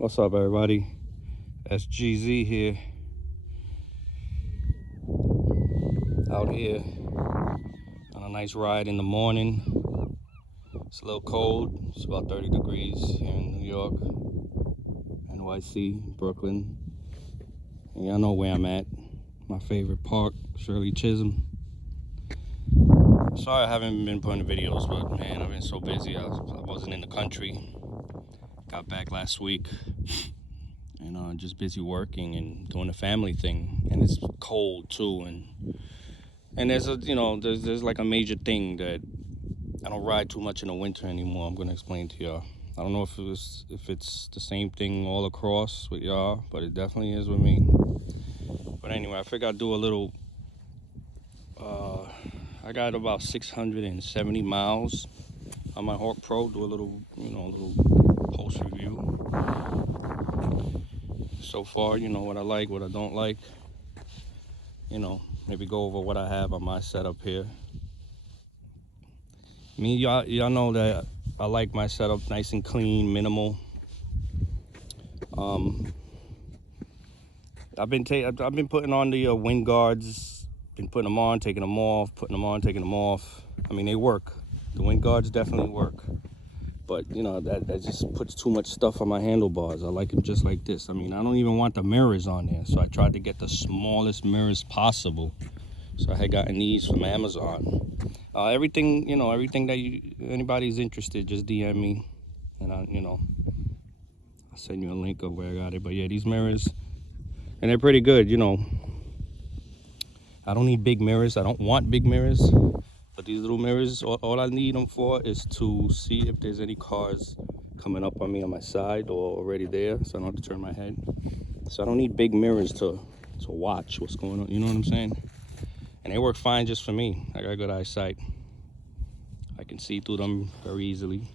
What's up, everybody? SGZ here. Out here on a nice ride in the morning. It's a little cold. It's about 30 degrees here in New York, NYC, Brooklyn. And y'all know where I'm at. My favorite park, Shirley Chisholm. Sorry I haven't been putting videos, but man, I've been so busy. I wasn't in the country. Got back last week. And just busy working and doing the family thing, and it's cold too, and there's there's like a major thing that I don't ride too much in the winter anymore. I'm gonna explain to y'all. I don't know if it's the same thing all across with y'all, but it definitely is with me. But anyway, I figured I'd do a little I got about 670 miles on my Hawk Pro. Do a little post review. So far, what I like, what I don't like, maybe go over what I have on my setup here. Y'all know that I like my setup nice and clean, minimal. I've been putting on the wind guards, been putting them on, taking them off, putting them on, taking them off. I mean, they work. The wind guards definitely work. But that just puts too much stuff on my handlebars. I like them just like this. I mean, I don't even want the mirrors on there, so I tried to get the smallest mirrors possible. So I had gotten these from Amazon. Everything that anybody's interested, just DM me, and I'll send you a link of where I got it. But yeah, these mirrors, and they're pretty good. I don't need big mirrors. I don't want big mirrors. But these little mirrors, all I need them for is to see if there's any cars coming up on me on my side or already there, so I don't have to turn my head. So I don't need big mirrors to watch what's going on, you know what I'm saying? And they work fine just for me. I got good eyesight. I can see through them very easily.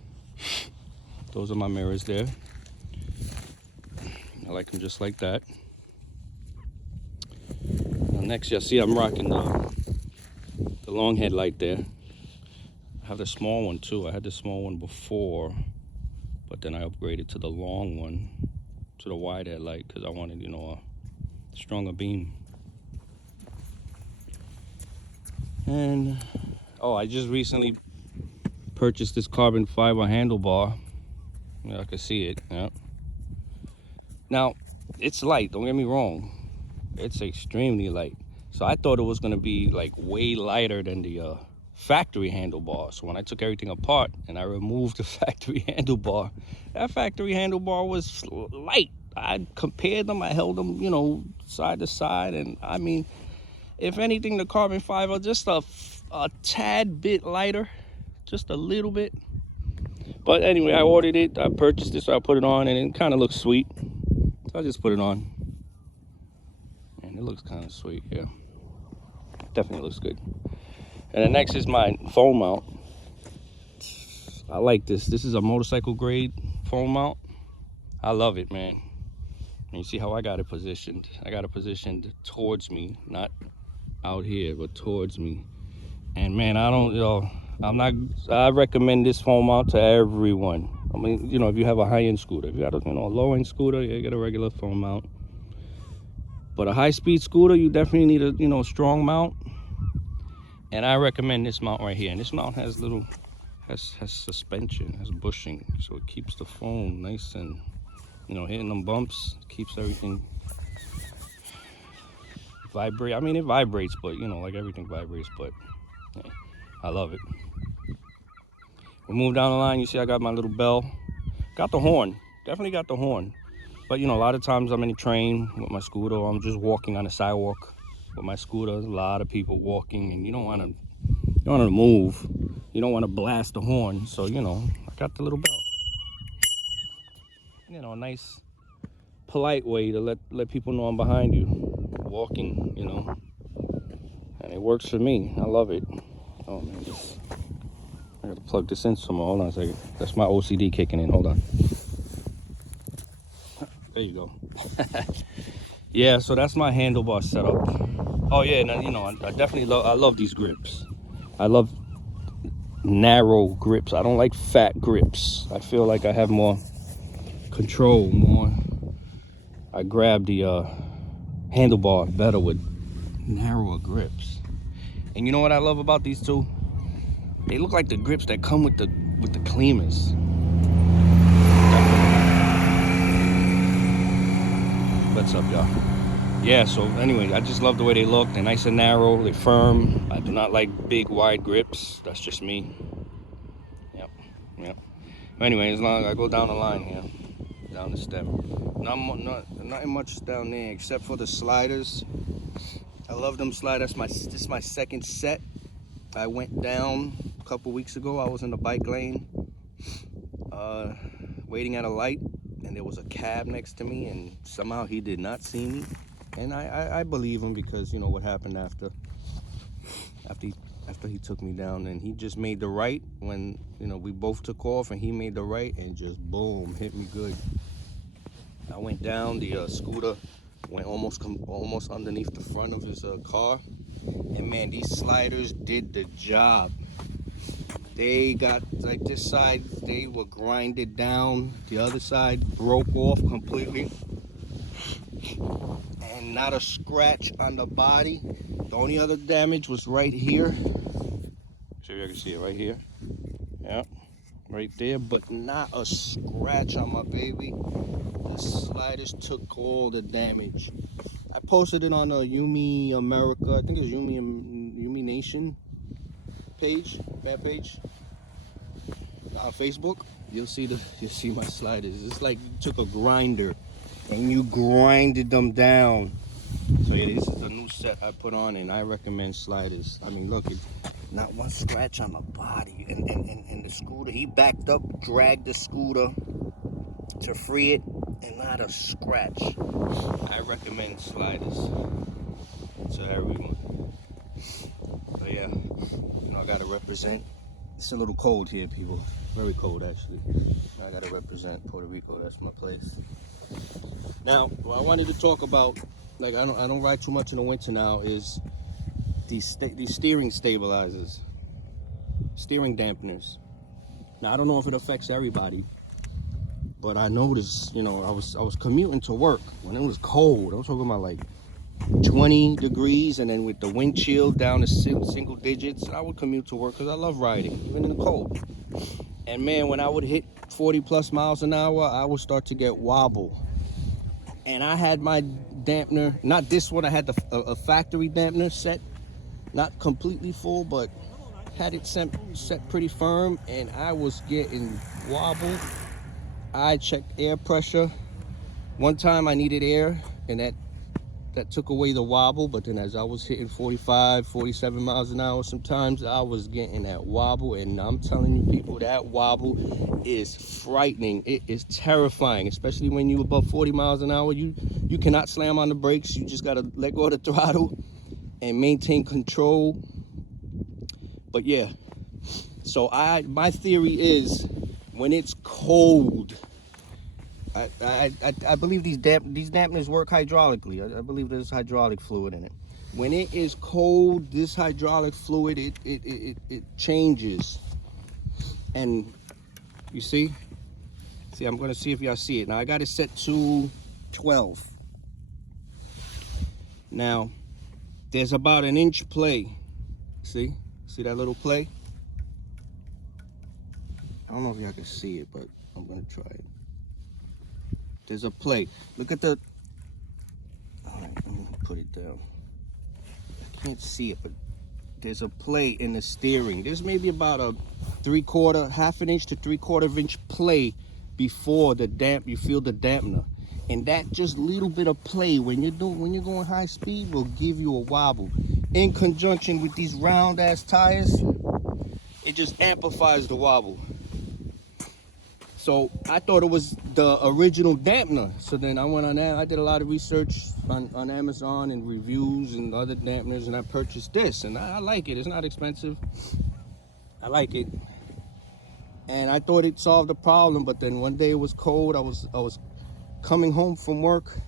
Those are my mirrors there. I like them just like that. Now next, you'll see I'm rocking the long headlight there. I have the small one too. I had the small one before, but then I upgraded to the long one, to the wide headlight, because I wanted, a stronger beam. And I just recently purchased this carbon fiber handlebar. I can see it. Yeah. Now it's light. Don't get me wrong. It's extremely light. So I thought it was gonna be like way lighter than the factory handlebar. So when I took everything apart and I removed the factory handlebar, that factory handlebar was light. I compared them, I held them, side to side, and I mean, if anything, the carbon fiber just a tad bit lighter, just a little bit. But anyway, I ordered it, I purchased it, so I put it on, and it kind of looks sweet. So I just put it on, and it looks kind of sweet, yeah. Definitely looks good. And the next is my phone mount. I like this. This is a motorcycle grade phone mount. I love it, man. And you see how I got it positioned. I got it positioned towards me, not out here, but towards me. And man, I recommend this phone mount to everyone. I mean, if you have a high-end scooter, if you got a low-end scooter, you get a regular phone mount. But a high-speed scooter, you definitely need a strong mount. And I recommend this mount right here. And this mount has has suspension, has bushing, so it keeps the phone nice and hitting them bumps, keeps everything vibrate. I mean, it vibrates, but like everything vibrates. But yeah, I love it. We move down the line. You see, I got my little bell. Got the horn. Definitely got the horn. But a lot of times I'm in a train with my scooter, or I'm just walking on the sidewalk with my scooter. There's a lot of people walking, and you don't want to move. You don't want to blast the horn. So I got the little bell. A nice, polite way to let people know I'm behind you, walking. And it works for me. I love it. Oh man, I gotta plug this in some more. Hold on a second. That's my OCD kicking in. Hold on. There you go. Yeah, so that's my handlebar setup. Oh yeah, and I definitely love these grips. I love narrow grips. I don't like fat grips. I feel like I have more control more. I grabbed the handlebar better with narrower grips. And you know what I love about these two? They look like the grips that come with the cleaners. What's up, y'all? Yeah, so anyway, I just love the way they look. They're nice and narrow, they're firm. I do not like big, wide grips. That's just me. Yep. Anyway, as long as I go down the line here, down the step. Not much down there except for the sliders. I love them sliders. This is my second set. I went down a couple weeks ago. I was in the bike lane, waiting at a light, and there was a cab next to me, and somehow he did not see me. And I believe him, because you know what happened after he took me down, and he just made the right when, you know, we both took off, and he made the right and just boom, hit me good. I went down, the scooter went almost underneath the front of his car, and man, these sliders did the job. They got, like, this side, they were grinded down, the other side broke off completely, and not a scratch on the body. The only other damage was right here. So you can see it right here. Yep, right there, but not a scratch on my baby. The sliders took all the damage. I posted it on a Yume America, I think it's Yume Nation page, fan page, on Facebook. You'll see my sliders. It's like you took a grinder and you grinded them down. So yeah, this is a new set I put on, and I recommend sliders. I mean, look, not one scratch on my body. And the scooter, he backed up, dragged the scooter to free it, and not a scratch. I recommend sliders to everyone. But yeah, you know, I gotta represent. It's a little cold here, people. Very cold, actually. I gotta represent Puerto Rico. That's my place. Now, what I wanted to talk about, like, I don't ride too much in the winter now, is these steering stabilizers, steering dampeners. Now, I don't know if it affects everybody, but I noticed, you know, I was commuting to work when it was cold. I was talking about like 20 degrees, and then with the wind chill down to single digits, I would commute to work because I love riding, even in the cold. And man, when I would hit 40 plus miles an hour, I would start to get wobble. And I had my dampener, not this one, I had a factory dampener set, not completely full, but had it set pretty firm, and I was getting wobble. I checked air pressure. One time I needed air, and that took away the wobble, but then as I was hitting 45, 47 miles an hour, sometimes I was getting that wobble, and I'm telling you people, that wobble is frightening. It is terrifying, especially when you're above 40 miles an hour. You cannot slam on the brakes. You just gotta let go of the throttle and maintain control. But yeah, so my theory is, when it's cold, I believe these dampeners work hydraulically. I believe there's hydraulic fluid in it. When it is cold, this hydraulic fluid, it changes. And you see, I'm gonna see if y'all see it. Now I got it set to 12. Now, there's about an inch play. See that little play? I don't know if y'all can see it, but I'm gonna try it. There's a play. Look at the, all right, let me put it down. I can't see it, but there's a play in the steering. There's maybe about a half an inch to 3/4 inch play before you feel the dampener. And that just little bit of play when you're going high speed will give you a wobble. In conjunction with these round ass tires, it just amplifies the wobble. So I thought it was the original dampener. So then I went on that. I did a lot of research on Amazon and reviews and other dampeners, and I purchased this, and I like it. It's not expensive. I like it. And I thought it solved the problem, but then one day it was cold. I was coming home from work,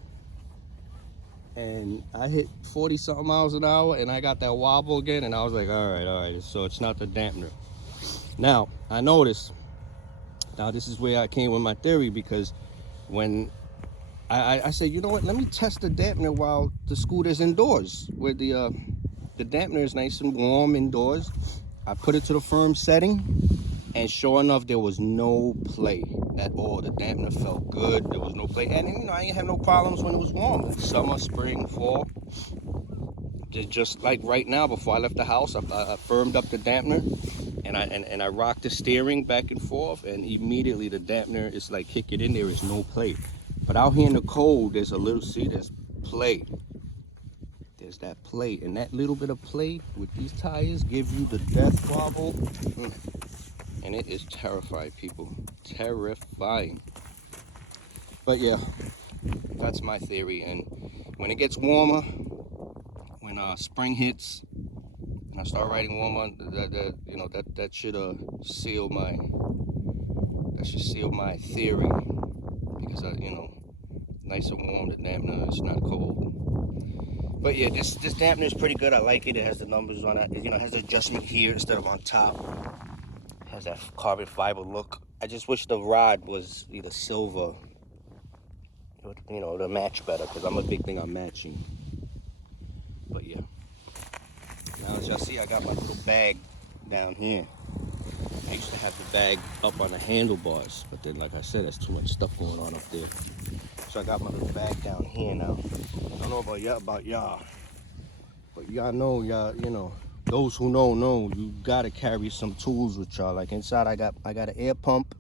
and I hit 40 something miles an hour, and I got that wobble again, and I was like, all right, so it's not the dampener. Now I noticed, now this is where I came with my theory, because when I said, you know what, let me test the dampener while the scooter's indoors, where the dampener is nice and warm indoors. I put it to the firm setting, and sure enough, there was no play at all. The dampener felt good. There was no play. And, you know, I didn't have no problems when it was warm. Summer, spring, fall. Just like right now, before I left the house, I firmed up the dampener, and I rocked the steering back and forth, and immediately the dampener is like kick it in. There is no play. But out here in the cold, there's a little, see, there's play. There's that play, and that little bit of play with these tires give you the death wobble. And it is terrifying, people. Terrifying. But yeah, that's my theory. And when it gets warmer, when spring hits, and I start riding warmer, that should seal my theory, because nice and warm, the dampener is not cold. But yeah, this dampener is pretty good. I like it. It has the numbers on it. It has the adjustment here instead of on top. It has that carbon fiber look. I just wish the rod was either silver, to match better, because I'm a big thing on matching. But yeah. Now as y'all see, I got my little bag down here. I used to have the bag up on the handlebars, but then, like I said, there's too much stuff going on up there. So I got my little bag down here now. I don't know about y'all, but y'all know, those who know, you gotta carry some tools with y'all. Like inside, I got an air pump,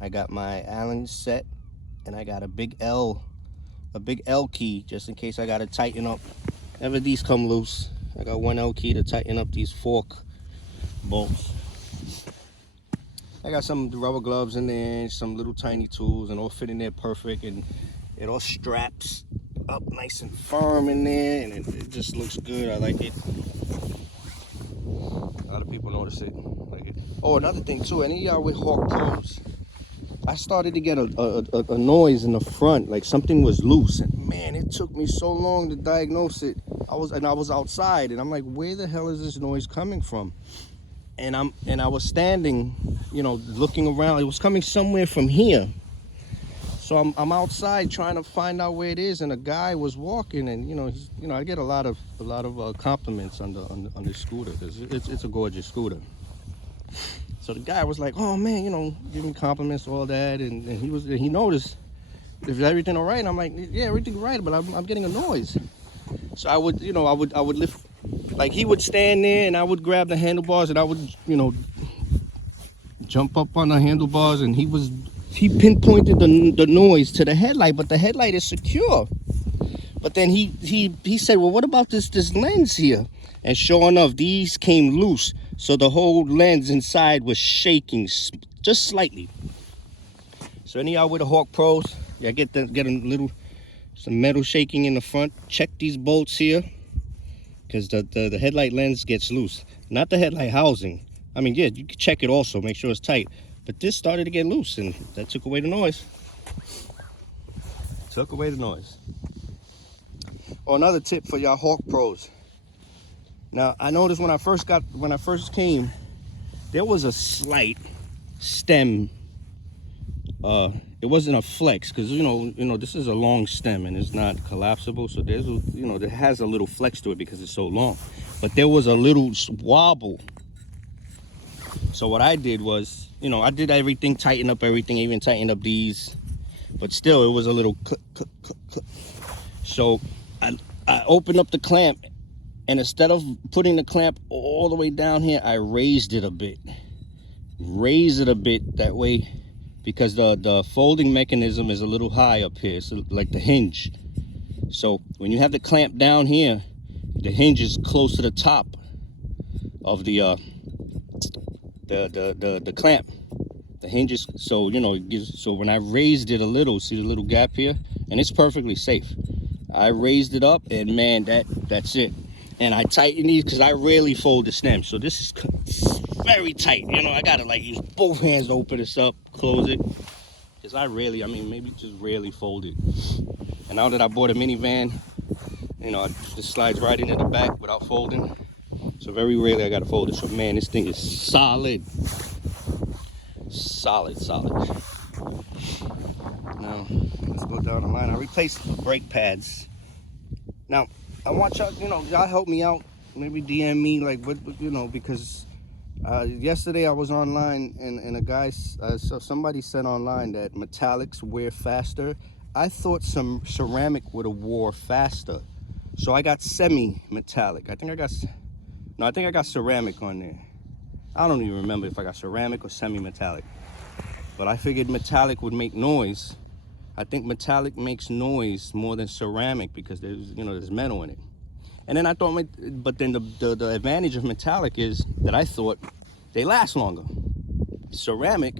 I got my Allen set, and I got a big L key, just in case I gotta tighten up. Ever these come loose, I got one L key to tighten up these fork bolts. I got some rubber gloves in there, some little tiny tools, and all fit in there perfect, and it all straps up nice and firm in there, and it just looks good. I like it. A lot of people notice it. Like it. Oh, another thing too, any of y'all with Hawk Pros, I started to get a noise in the front, like something was loose, and man, it took me so long to diagnose it. I was outside, and I'm like, where the hell is this noise coming from? And I was standing, looking around. It was coming somewhere from here. So I'm outside trying to find out where it is, and a guy was walking, and I get a lot of compliments on this scooter, because it's a gorgeous scooter. So the guy was like, "Oh man, giving compliments, all that," and he noticed if everything all right. And I'm like, "Yeah, everything right, but I'm getting a noise." So I would lift, like he would stand there, and I would grab the handlebars, and I would jump up on the handlebars, and he pinpointed the noise to the headlight, but the headlight is secure. But then he said, well, what about this lens here? And sure enough, these came loose, so the whole lens inside was shaking just slightly. So any of y'all with the Hawk Pros, yeah, get some metal shaking in the front. Check these bolts here, because the headlight lens gets loose, not the headlight housing. I mean, yeah, you can check it also, make sure it's tight. But this started to get loose, and that took away the noise. Oh, another tip for y'all Hawk Pros. Now, I noticed when I first came, there was a slight stem. It wasn't a flex, because this is a long stem and it's not collapsible, so there's there has a little flex to it because it's so long. But there was a little wobble. So what I did was, I did everything, tighten up everything, even tightened up these, but still it was a little click, click, click, click. So I opened up the clamp, and instead of putting the clamp all the way down here, I raised it a bit. That way, because the folding mechanism is a little high up here, so like the hinge. So when you have the clamp down here, the hinge is close to the top of the clamp. The hinges, so so when I raised it a little, see the little gap here, and it's perfectly safe. I raised it up, and man, that's it. And I tighten these because I rarely fold the stem, so this is very tight. I gotta like use both hands to open this up, close it, because maybe just rarely fold it. And now that I bought a minivan, it just slides right into the back without folding. So very rarely I gotta fold it. So man, this thing is solid. Now Now, let's go down the line. I replaced the brake pads. Now, I want y'all, y'all help me out. Maybe DM me, like, what because yesterday I was online and a guy, so somebody said online that metallics wear faster. I thought some ceramic would have wore faster. So I got semi-metallic. I think I got ceramic on there. I don't even remember if I got ceramic or semi-metallic. But I figured metallic would make noise. I think metallic makes noise more than ceramic because there's metal in it. And then I thought, but then the advantage of metallic is that I thought they last longer. Ceramic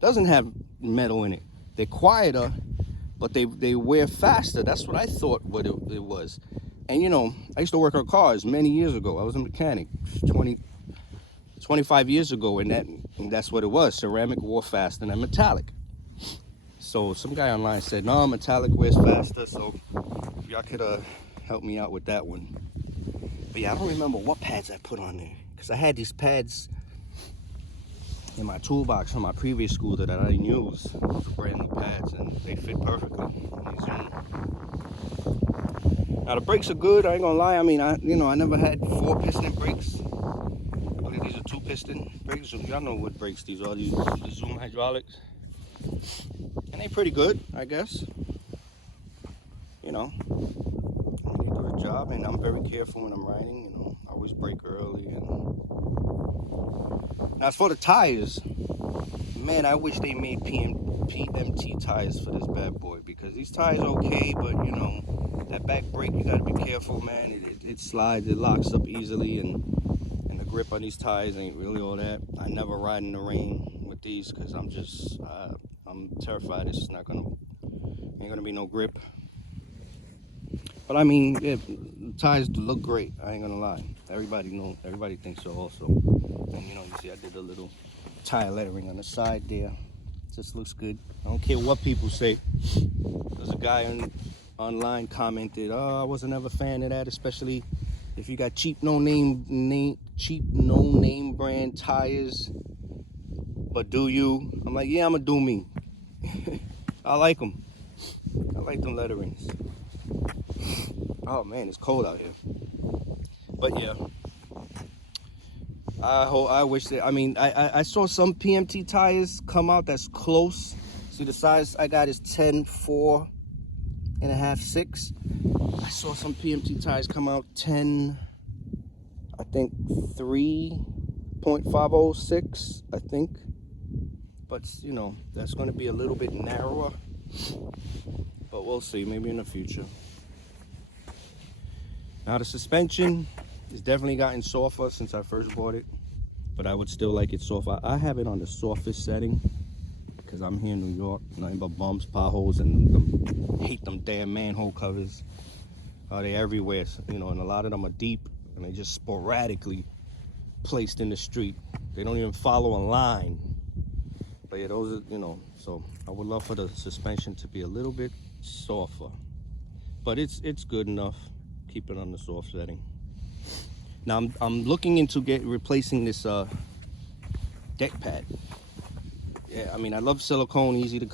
doesn't have metal in it. They're quieter, but they wear faster. That's what I thought what it was. And I used to work on cars many years ago. I was a mechanic 25 years ago, and that's what it was. Ceramic wore faster than metallic. So some guy online said, no, metallic wears faster. So y'all could help me out with that one. But yeah, I don't remember what pads I put on there, because I had these pads in my toolbox from my previous scooter that I didn't use. Those were brand new pads, and they fit perfectly. Now the brakes are good. I ain't gonna lie. I mean, I never had 4-piston brakes. I believe these are 2-piston brakes. Y'all know what brakes these are. These Yume hydraulics, and they pretty good, I guess. They do the job, and I'm very careful when I'm riding. I always brake early. And now as for the tires, man, I wish they made PMT tires for this bad boy, because these tires are okay, but that back brake, you gotta be careful, man. It slides, it locks up easily, and the grip on these tires ain't really all that. I never ride in the rain with these because I'm terrified it's ain't gonna be no grip. But I mean, yeah, the tires look great. I ain't gonna lie. Everybody thinks so also. And you see I did a little tire lettering on the side there. Just looks good. I don't care what people say. There's a guy online commented, oh, I wasn't ever a fan of that, especially if you got cheap no name brand tires. But do you? I'm like, yeah, I'ma do me. I like them. I like them letterings. Oh man, it's cold out here. But yeah, I wish that. I mean, I saw some PMT tires come out that's close. See, the size I got is 10, 4 and a half, 6. I saw some PMT tires come out 10, I think 3.506, I think. But that's going to be a little bit narrower. But we'll see, maybe in the future. Now the suspension has definitely gotten softer since I first bought it, but I would still like it softer. I have it on the softest setting because I'm here in New York. Nothing but bumps, potholes, and hate them damn manhole covers. They're everywhere, and a lot of them are deep, and they're just sporadically placed in the street. They don't even follow a line. But yeah, those are, so I would love for the suspension to be a little bit softer, but it's good enough. Keep it on the soft setting. Now I'm looking into replacing this deck pad. Yeah, I mean, I love silicone, easy to